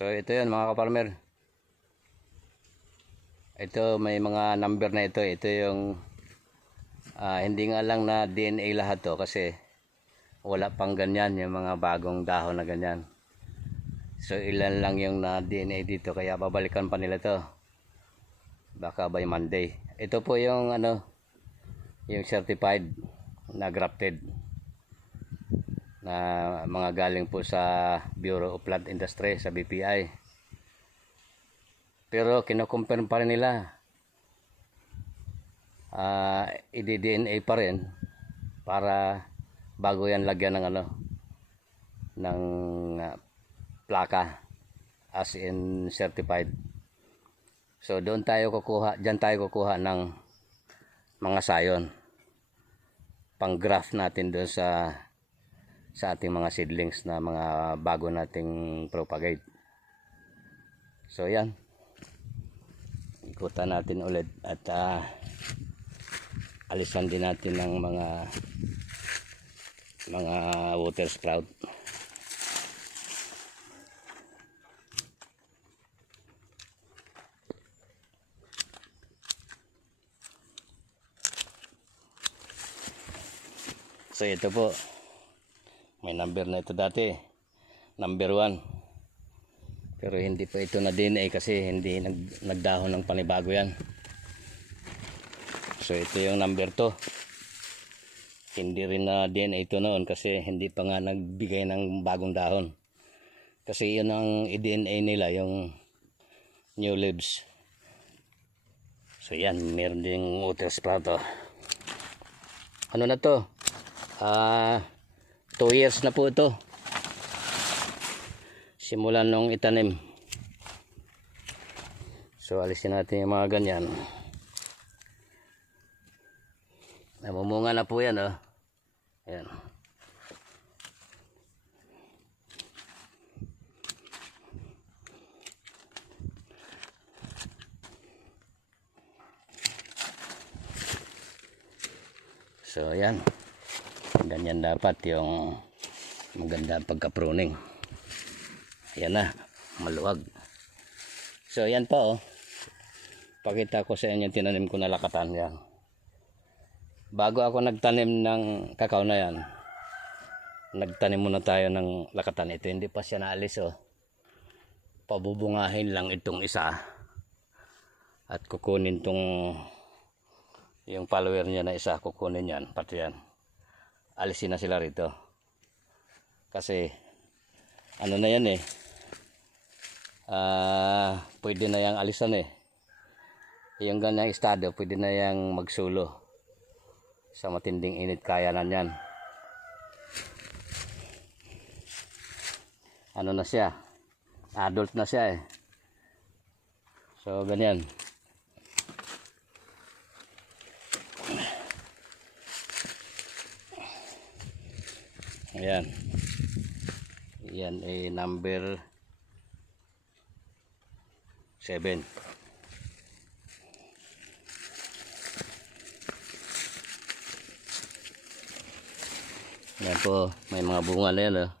So ito yun mga kaparmer. Ito may mga number na ito. Ito yung hindi nga lang na DNA lahat to kasi wala pang ganyan yung mga bagong dahon na ganyan. So ilan lang yung na DNA dito kaya babalikan pa nila to. Baka by Monday. Ito po yung yung certified na grafted na mga galing po sa Bureau of Plant Industry sa BPI. Pero kino-confirm pa rin nila. I-DNA pa rin para bago yan lagyan ng ng plaka as in certified. So doon tayo kukuha ng mga sayon pang graft natin doon sa ating mga seedlings na mga bago nating propagate. So yan, ikutan natin ulit at alisan din natin ng mga water sprout. So ito po, may number na ito dati, number 1, pero hindi pa ito na DNA kasi hindi nagdahon ng panibago yan. So ito yung number 2, hindi rin na DNA ito noon kasi hindi pa nga nagbigay ng bagong dahon, kasi yun ang i-DNA nila, yung new leaves. So yan, meron ding water sprout. Ano na to? 2 years na po ito simulan nung itanim. So alisin natin yung mga ganyan. Namumunga na po yan. Ayan. So ayan, ganyan dapat yung maganda pagka-pruning. Ayan na, maluwag. So yan po pakita ko sa inyo yung tinanim ko na lakatan. Yan, bago ako nagtanim ng kakao na yan, nagtanim muna tayo ng lakatan. Ito hindi pa siya naalis. Pabubungahin lang itong isa at kukunin tong yung follower niya na isa, kukunin yan, pati yan, alisin na sila rito kasi ano na yan pwede na yang alisan yung ganyang estado, pwede na yang magsulo sa matinding init, kaya na yan. Ano na siya, adult na siya so ganyan. Ayan. Yan number 7. Yan po, may mga bunga na yan.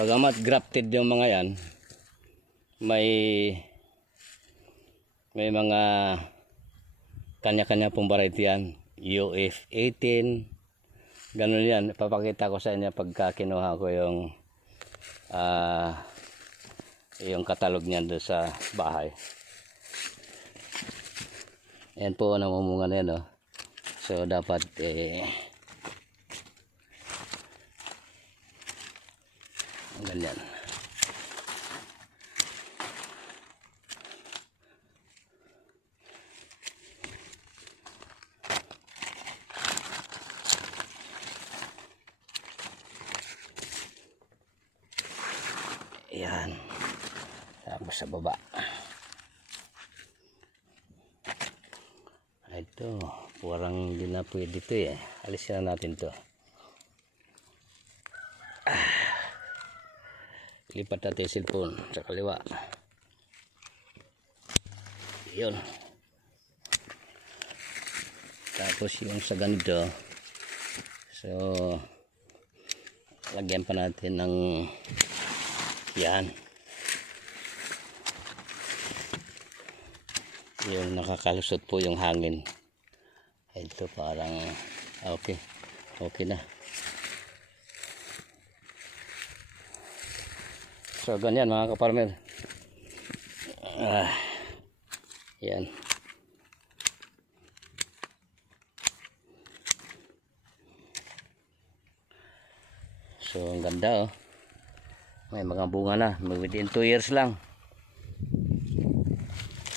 Bagamat grafted yung mga yan, may mga kanya-kanya pong variety yan. UF18, ganun yan. Ipapakita ko sa inyo pagka kinuha ko yung katalog niyan doon sa bahay. Yan po, namumunga na yan. So dapat ganyan. Ayan, tapos sa baba ito, parang hindi na pwede ito alisin na natin to. Lipat natin yung cellphone sa kaliwa. Yun, Tapos yung sa ganito, so lagyan pa natin ng yan, yung nakakalusot po yung hangin. Ito parang okay na. So ganyan mga kaparmer. Yan. So ang ganda, oh. May mga bunga na. Within 2 years lang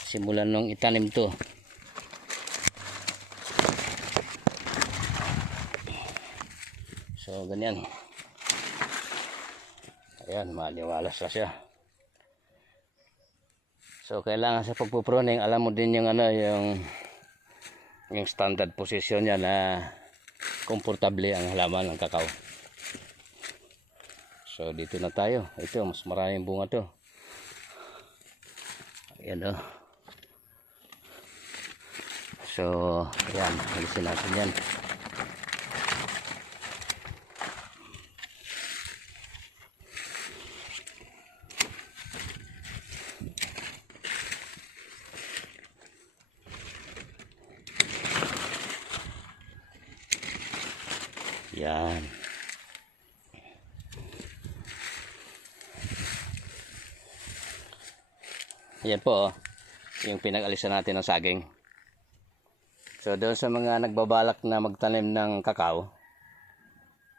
simulan nung itanim to. So ganyan. Ayan, maliwalas na siya. So kailangan sa pagpupruning, alam mo din yung yung standard position niya na komportable ang halaman ng kakao. So dito na tayo. Ito, mas maraming bunga to. Ayan, oh. So ayan, alisin natin yan. Yan. Yan po, oh, yung pinag-alisan natin ng saging. So doon sa mga nagbabalak na magtanim ng kakao,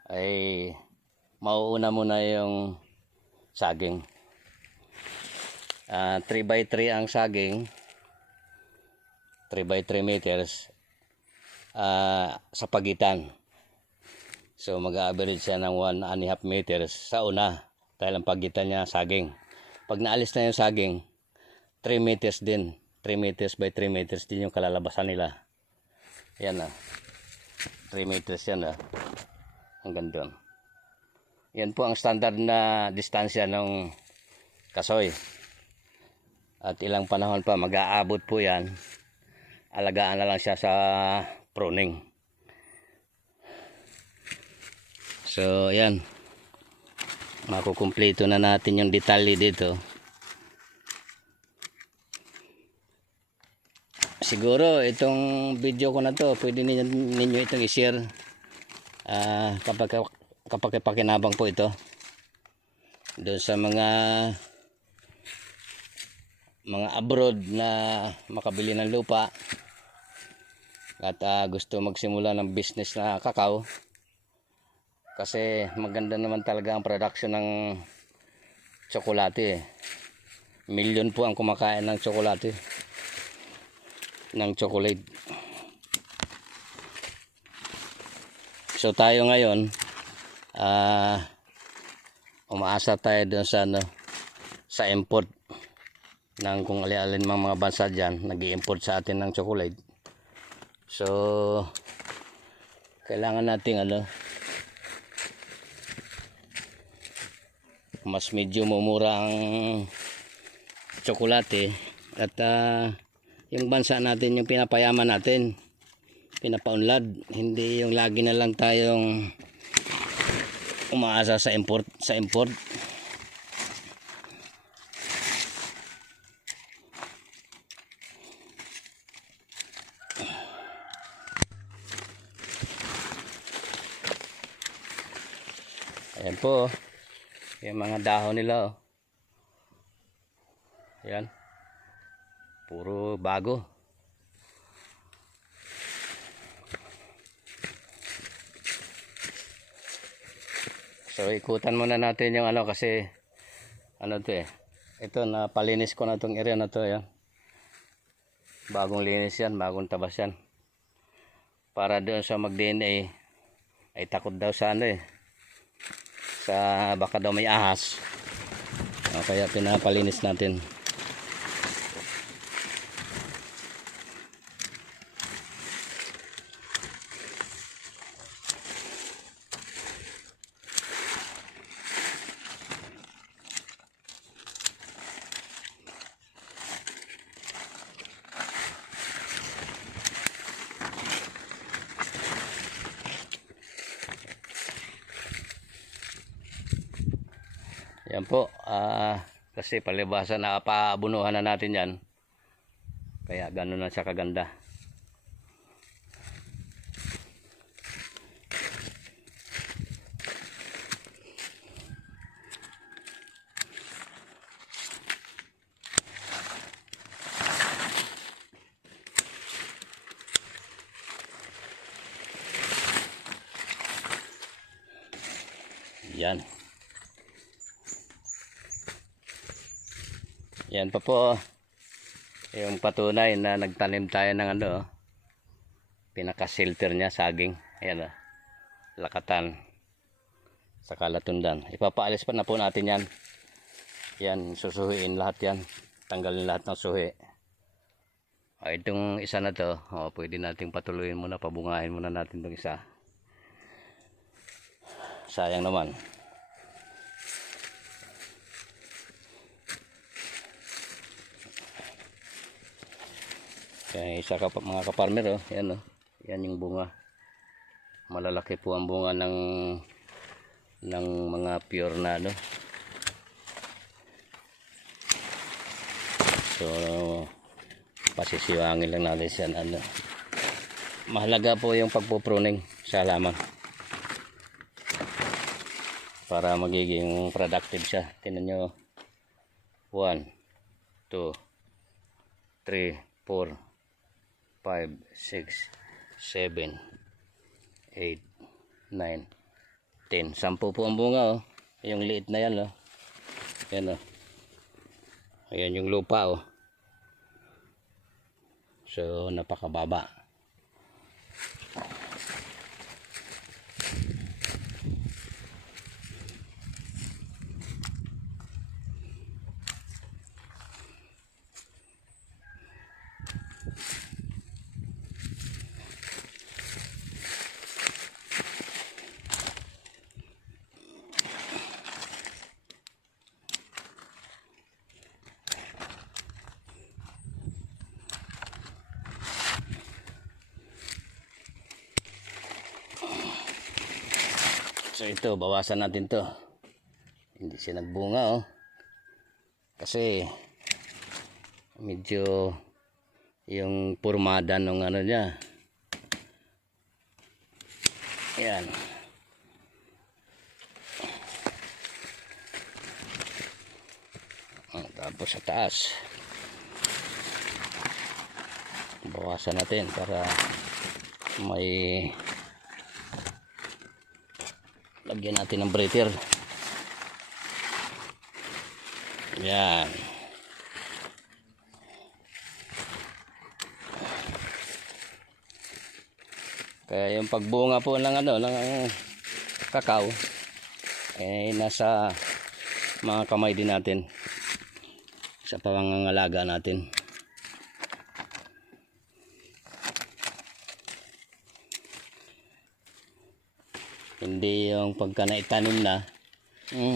ay mauuna muna yung saging. 3x3 ang saging, 3x3 meters sa pagitan. So mag-average siya ng 1.5 meters sa una dahil ang pagitan niya saging. Pag naalis na yung saging, 3 meters din. 3 meters by 3 meters din yung kalalabasan nila. Yan, 3 meters yan, hanggang doon. Yan po ang standard na distansya ng kasoy. At ilang panahon pa mag-aabot po yan. Alagaan na lang siya sa pruning. So yan, makukumpleto na natin yung detalye dito. Siguro itong video ko na to, pwede ninyo itong i-share kapag pakinabang po ito doon sa mga abroad na makabili ng lupa at gusto magsimula ng business na kakao. Kasi maganda naman talaga ang production ng tsokolate. Milyon po ang kumakain ng tsokolate, ng chocolate. So tayo ngayon, umaasa tayo dun sa import ng kung alin-alin mga bansa dyan nag-i-import sa atin ng chocolate. So kailangan nating mas medyo mumura ang tsokolate at yung bansa natin yung pinapayaman natin, pinapaunlad, hindi yung lagi na lang tayong umaasa sa import. Ayan po, yung mga dahon nila, ayan, puro bago. So ikutan muna natin yung kasi ito na palinis ko na itong area na to, yan. Bagong linis yan, bagong tabas yan. Para doon sa mag-DNA ay takot daw sa sa baka daw may ahas. Kaya pinapalinis natin. Yan po, kasi palibasa na paabunuhan na natin yan. Kaya gano'n na siya kaganda. Yan. Yan pa po yung patunay na nagtanim tayo ng ano, pinaka-shelter niya, saging. Ayan, lakatan sa kalatundan. Ipapaalis pa na po natin yan. Yan, susuhiin lahat yan. Tanggalin lahat ng suhi. Itong isa na to, pwede nating patuloyin muna, pabungahin muna natin itong isa. Sayang naman. Kaya isa ka mga kaparmer, yan, yan yung bunga. Malalaki po ang bunga ng mga pure na so pasisiwangin lang natin siya mahalaga po yung pagpupruning sa halaman para magiging productive siya. Tingnan nyo, 1 2 3 4 5 6 7 8 9 10. 10 po ang bunga, yung liit na yan, yan, ayan yung lupa, so napakababa. So ito, bawasan natin to. Hindi siya nagbunga, kasi medyo yung purmada nung ano niya. Yan. Tapos sa taas, bawasan natin para may lagyan natin ng breather. Yan. Kaya yung pagbunga po ng ng kakao nasa mga kamay din natin sa pangangalaga natin. Hindi yung pagka naitanim na,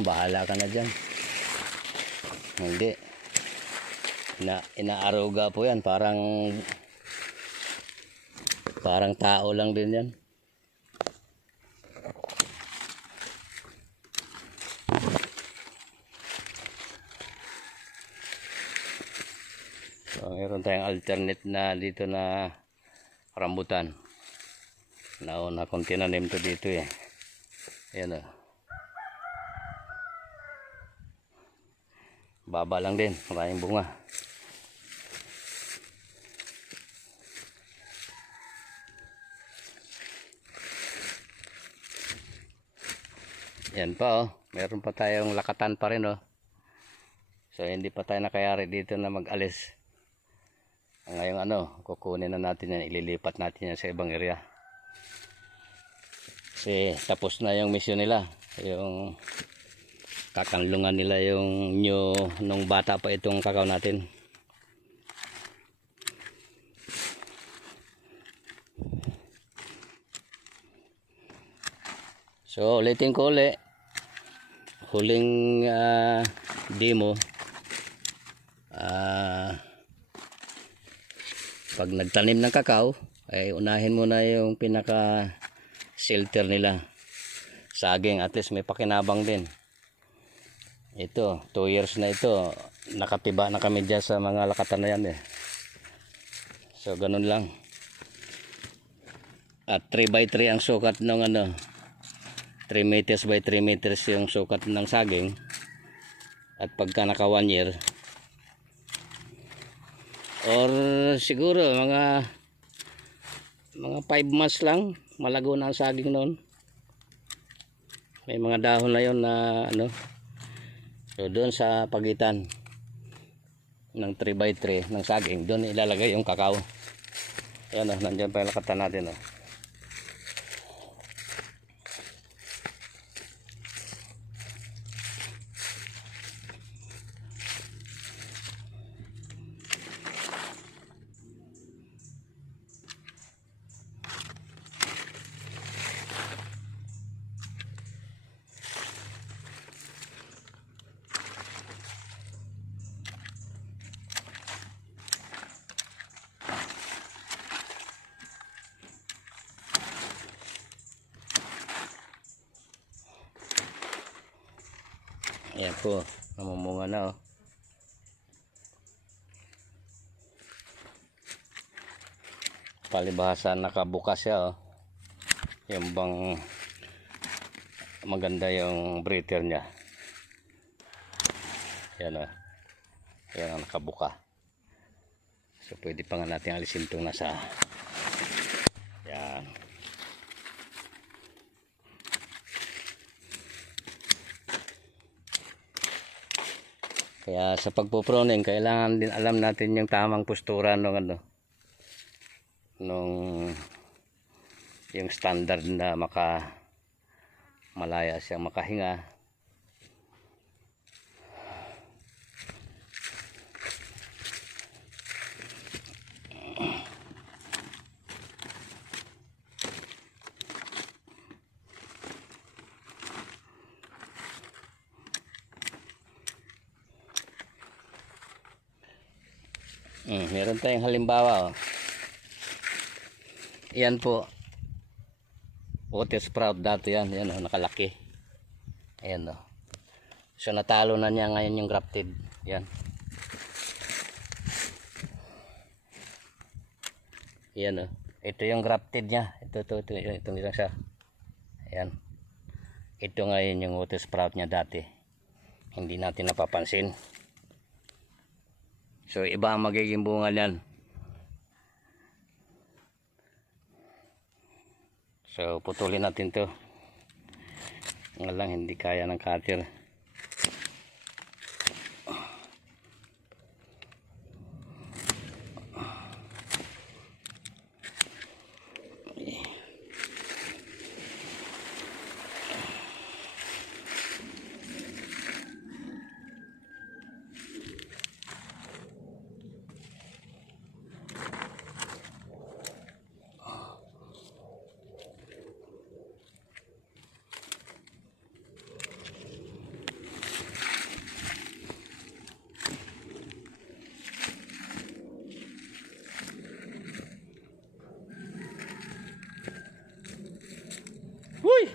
bahala ka na dyan. Hindi. Inaaruga po yan. Parang tao lang din yan. So, meron tayong alternate na dito na rambutan. Nauna kong tinanim to dito Ayan, baba lang din, maraming bunga. Yan pa, meron pa tayong lakatan pa rin, so hindi pa tayo nakayari dito na mag-alis. Ngayong kukunin na natin yan, ililipat natin yan sa ibang area. Kasi tapos na yung mission nila, yung kakanlungan nila yung new nung bata pa itong kakao natin. So ulitin ko ulit, huling demo, pag nagtanim ng kakao ay unahin mo na yung pinaka shelter nila, saging, at least may pakinabang din. Ito, 2 years na ito. Nakatiba na kami dyan sa mga lakatan na yan eh. So, ganun lang. At 3x3 ang sukat ng ano. 3 meters by 3 meters yung sukat ng saging. At pagka naka 1 year, or siguro mga 5 months lang, malago na ang saging noon. May mga dahon na yon na ano. So doon sa pagitan ng 3x3 ng saging, doon ilalagay yung kakao. Ayan o, nandiyan pa yung lakatan natin o. Ayan po, namumunga na oh. Palibhasa nakabukas siya oh. Yung bang maganda yung breather niya. Ayan oh. Ayan ang nakabuka. So pwede pa nga natin alisin itong nasa. Ayan. Kaya sa pagpo-pruning, kailangan din alam natin yung tamang postura ng ano, nung yung standard na malaya siyang makahinga. Meron tayong halimbawa oh. Yan po, water sprout dati yan, yan oh, nakalaki. Ayan oh. So natalo na niya ngayon yung grafted. Yan. Yan oh. Ito yung grafted niya. Ito lang siya. Ayan. Ito ngayon yung water sprout niya dati. Hindi natin napapansin. So iba ang magiging bunga niyan. So putulin natin to. Nga lang hindi kaya ng cutter. Huy!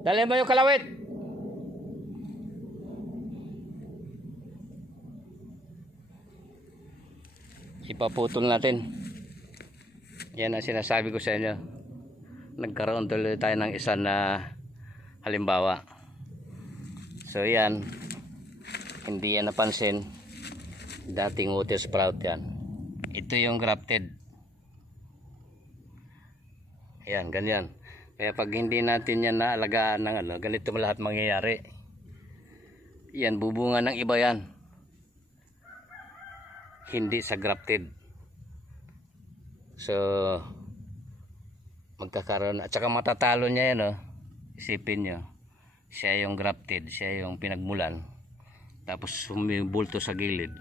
Dali mo yung kalawit. Ipaputol natin. Yan ang sinasabi ko sa inyo. Nagkaroon tuloy tayo ng isa na halimbawa. So yan, hindi yan napansin. Dating water sprout yan. Ito yung grafted. Ayan, ganyan. Kaya pag hindi natin yan naalagaan ng ano, ganito lahat mangyayari. Yan, bubunga ng iba yan. Hindi sa grafted. So, magkakaroon. At saka matatalo niya yan, oh. Isipin nyo. Siya yung grafted, siya yung pinagmulan. Tapos sumibulto sa gilid.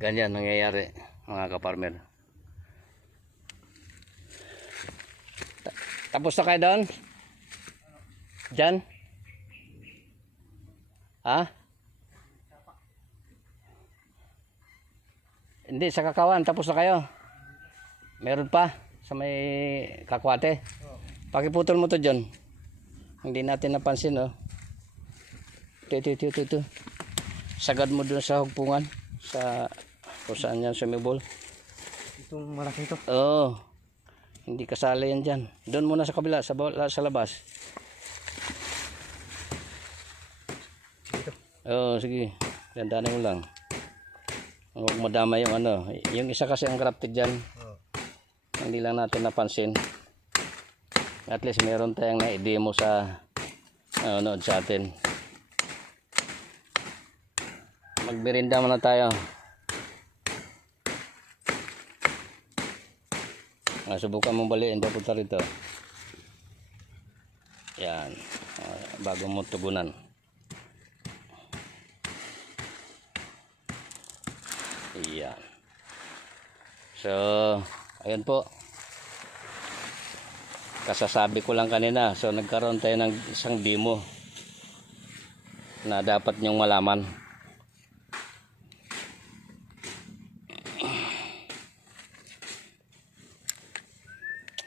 Ganyan nangyayari, mga kaparmer. Tapos na kayo doon? Diyan? Ha? Hindi, sa kakawan. Tapos na kayo? Meron pa? Sa may kakwate? Pakiputol mo to John. Hindi natin napansin oh. Ito. Sagad mo dun sa hugpungan. Sa kung saan yan sumibol. Itong malaki ito. Oo. Hindi kasali yan dyan. Doon muna sa kabila, sa labas. Oo, sige. Dandanin mo lang. Huwag madama yung ano. Yung isa kasi ang grafted dyan. Hindi lang natin napansin. At least meron tayong na-demo sa nanonood sa atin. Magbirinda muna tayo. Subukan mong baliin papunta rito. Yan. Bago mo tugunan. Yan. So, ayun po. Kasasabi ko lang kanina. So, nagkaroon tayo ng isang demo na dapat nyong malaman.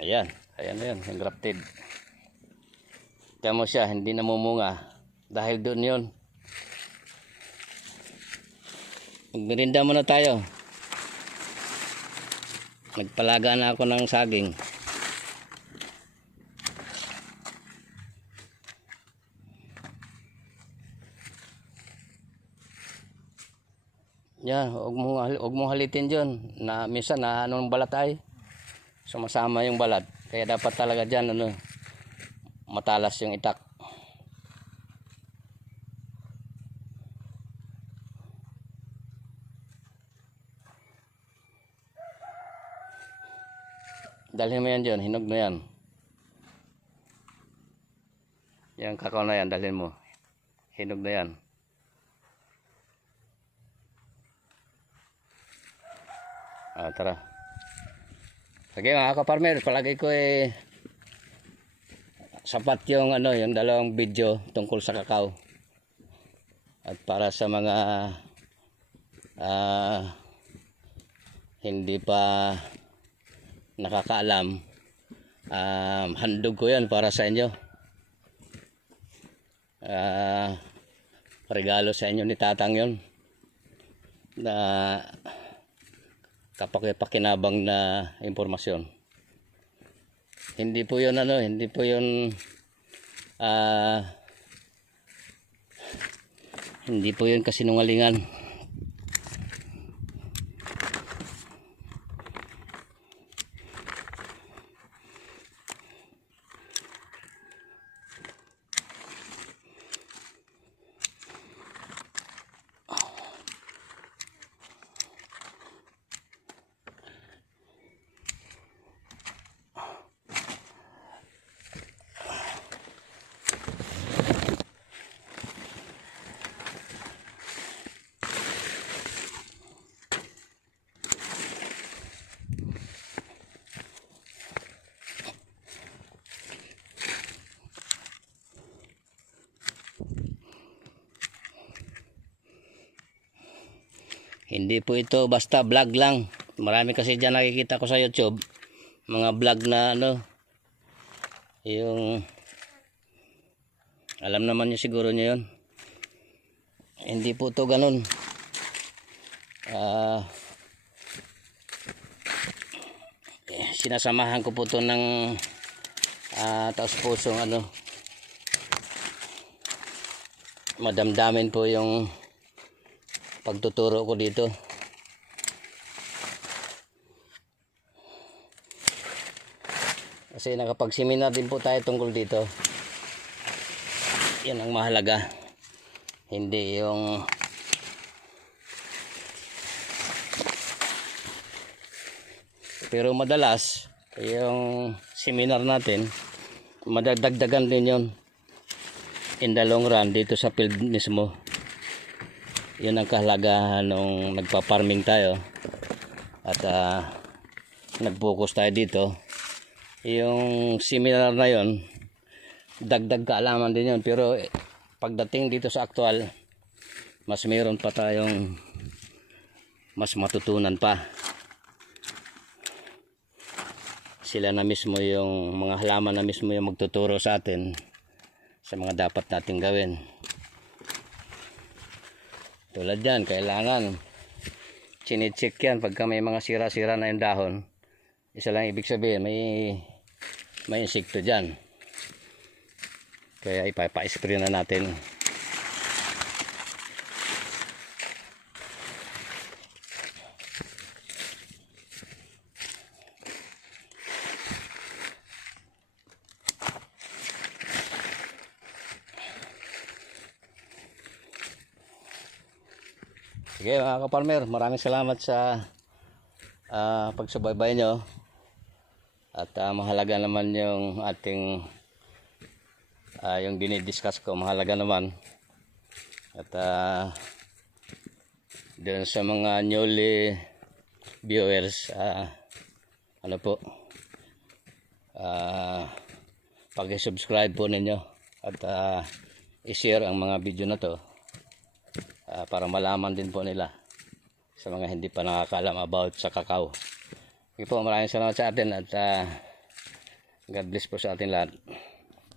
Ayan. Ayan na yun. Yung grafted. Kaya mo siya, hindi namumunga. Dahil doon yun. Magmerinda muna tayo. Nagpalaga na ako ng saging. Yan, huwag mong halitin dyan. Na, minsan na anong balat ay. Sumasama yung balat. Kaya dapat talaga dyan matalas yung itak. Dalhin mo yan dyan, hinog na yan. Yung kakao na yan, dalhin mo. Hinog na yan. Tara. Sige mga kaparmer, palagi ko sapat yung yung dalawang video tungkol sa kakao. At para sa mga hindi pa nakakaalam, handog ko yan para sa inyo. Regalo sa inyo ni Tatang yon na kapakipakinabang na impormasyon. Hindi po yun hindi po yun hindi po yun kasinungalingan. Hindi po ito basta vlog lang. Marami kasi dyan nakikita ko sa YouTube. Mga vlog na yung alam naman nyo siguro nyo yun. Hindi po ito ganun. Sinasamahan ko po ito ng taos pusong madamdamin po yung pagtuturo ko dito. Kasi nakapag-seminar din po tayo tungkol dito. Yan ang mahalaga. Hindi yung pero madalas yung seminar natin madagdagan din yon in the long run dito sa field mismo. Yun ang kahalagahan nung nagpa-farming tayo at nag-focus tayo dito. Yung seminar na yon dagdag kaalaman din yun, pero pagdating dito sa actual mas mayroon pa tayong mas matutunan pa. sila na mismo yung mga halaman na mismo yung magtuturo sa atin sa mga dapat nating gawin. Tulad yan, kailangan chine-check yan pagka may mga sira-sira na yung dahon. Isa lang ibig sabihin, may insekto dyan. Kaya ipapa-spray na natin. Sige mga ka-farmer, maraming salamat sa pagsubaybay nyo. At mahalaga naman yung ating yung dinidiscuss ko, mahalaga naman. At doon sa mga newly viewers, ano po, pag-subscribe po ninyo at i-share ang mga video na to. Para malaman din po nila sa mga hindi pa nakakalam about sa kakao. Okay po, maraming salamat sa atin at God bless po sa atin lahat.